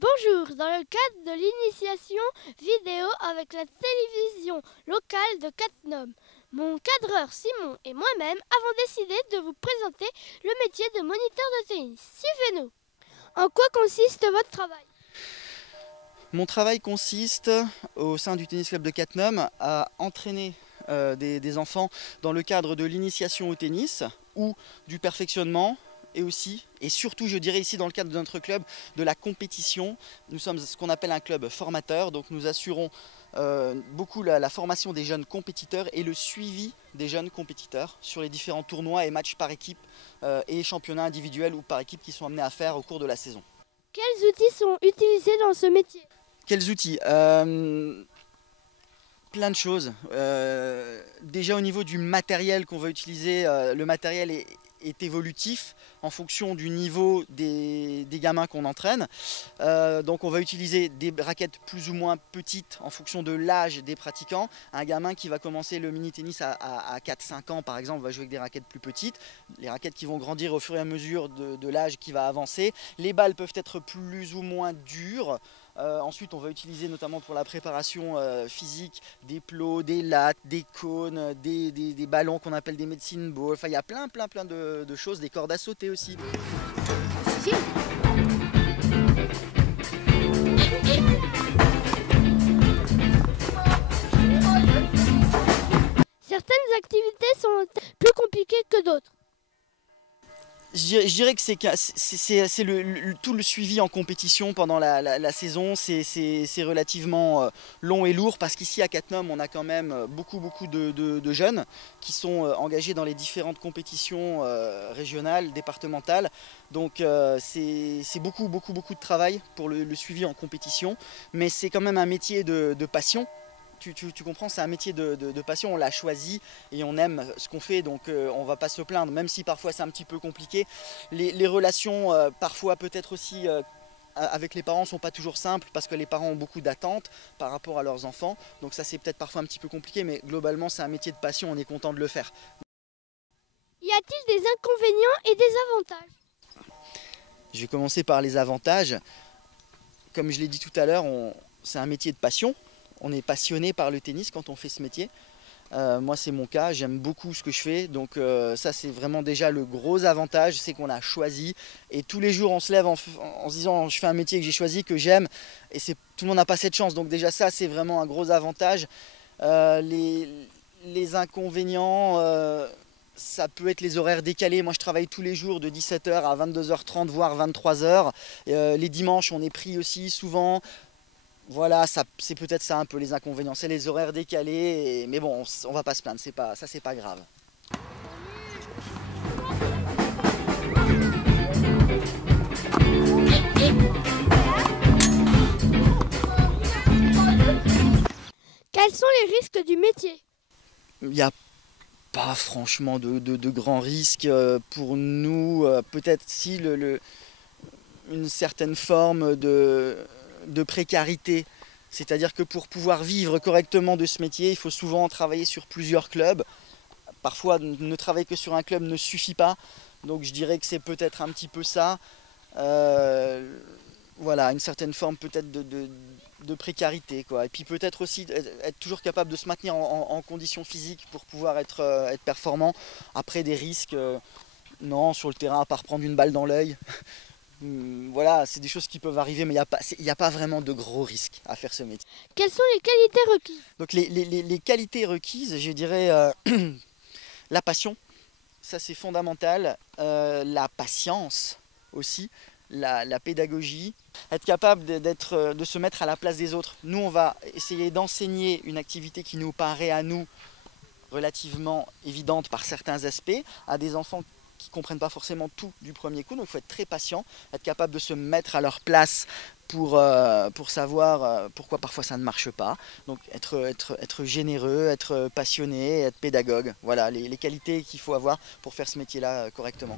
Bonjour, dans le cadre de l'initiation vidéo avec la télévision locale de Cattenom, mon cadreur Simon et moi-même avons décidé de vous présenter le métier de moniteur de tennis. Suivez-nous. En quoi consiste votre travail ? Mon travail consiste au sein du tennis club de Cattenom à entraîner des enfants dans le cadre de l'initiation au tennis ou du perfectionnement et aussi, et surtout je dirais ici dans le cadre de notre club, de la compétition. Nous sommes ce qu'on appelle un club formateur, donc nous assurons beaucoup la formation des jeunes compétiteurs et le suivi des jeunes compétiteurs sur les différents tournois et matchs par équipe et championnats individuels ou par équipe qui sont amenés à faire au cours de la saison. Quels outils sont utilisés dans ce métier ? Quels outils ? Plein de choses. Déjà au niveau du matériel qu'on va utiliser, le matériel est évolutif en fonction du niveau des gamins qu'on entraîne. Donc on va utiliser des raquettes plus ou moins petites en fonction de l'âge des pratiquants. Un gamin qui va commencer le mini-tennis à 4-5 ans par exemple va jouer avec des raquettes plus petites. Les raquettes qui vont grandir au fur et à mesure de l'âge qui va avancer. Les balles peuvent être plus ou moins dures. Ensuite on va utiliser notamment pour la préparation physique des plots, des lattes, des cônes, des ballons qu'on appelle des medicine balls. Enfin il y a plein de choses, des cordes à sauter aussi. Certaines activités sont plus compliquées que d'autres. Je dirais que c'est tout le suivi en compétition pendant la saison, c'est relativement long et lourd parce qu'ici à Cattenom on a quand même beaucoup de jeunes qui sont engagés dans les différentes compétitions régionales, départementales. Donc c'est beaucoup de travail pour le suivi en compétition, mais c'est quand même un métier de passion. Tu comprends, c'est un métier de passion, on l'a choisi et on aime ce qu'on fait, donc on ne va pas se plaindre, même si parfois c'est un petit peu compliqué. Les relations, parfois peut-être aussi avec les parents, ne sont pas toujours simples parce que les parents ont beaucoup d'attentes par rapport à leurs enfants. Donc ça c'est peut-être parfois un petit peu compliqué, mais globalement c'est un métier de passion, on est content de le faire. Y a-t-il des inconvénients et des avantages ? Je vais commencer par les avantages. Comme je l'ai dit tout à l'heure, c'est un métier de passion. On est passionné par le tennis quand on fait ce métier. Moi c'est mon cas, j'aime beaucoup ce que je fais. Donc ça c'est vraiment déjà le gros avantage, c'est qu'on a choisi. Et tous les jours on se lève en se disant je fais un métier que j'ai choisi, que j'aime. Et tout le monde n'a pas cette chance. Donc déjà ça c'est vraiment un gros avantage. Les inconvénients, ça peut être les horaires décalés. Moi je travaille tous les jours de 17h à 22h30 voire 23h. Les dimanches on est pris aussi souvent. Voilà, c'est peut-être ça un peu les inconvénients, c'est les horaires décalés, mais bon, on va pas se plaindre, c'est pas grave. Quels sont les risques du métier ? Il n'y a pas franchement de grands risques pour nous, peut-être si une certaine forme de précarité. C'est-à-dire que pour pouvoir vivre correctement de ce métier, il faut souvent travailler sur plusieurs clubs. Parfois, ne travailler que sur un club ne suffit pas. Donc je dirais que c'est peut-être un petit peu ça. Voilà, une certaine forme peut-être de précarité, quoi. Et puis peut-être aussi être toujours capable de se maintenir en conditions physiques pour pouvoir être performant. Après des risques, non, sur le terrain, à part prendre une balle dans l'œil. Voilà, c'est des choses qui peuvent arriver, mais il n'y a pas vraiment de gros risques à faire ce métier. Quelles sont les qualités requises ? Donc les qualités requises, je dirais la passion, ça c'est fondamental, la patience aussi, la pédagogie, être capable de se mettre à la place des autres. Nous on va essayer d'enseigner une activité qui nous paraît à nous relativement évidente par certains aspects, à des enfants qui ne comprennent pas forcément tout du premier coup, donc il faut être très patient, être capable de se mettre à leur place pour savoir pourquoi parfois ça ne marche pas. Donc être généreux, être passionné, être pédagogue, voilà les qualités qu'il faut avoir pour faire ce métier-là correctement.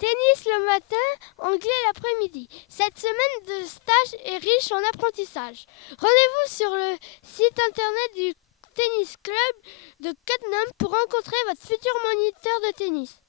Tennis le matin anglais l'après-midi. Cette semaine de stage est riche en apprentissage. Rendez-vous sur le site internet du Tennis Club de Cattenom pour rencontrer votre futur moniteur de tennis.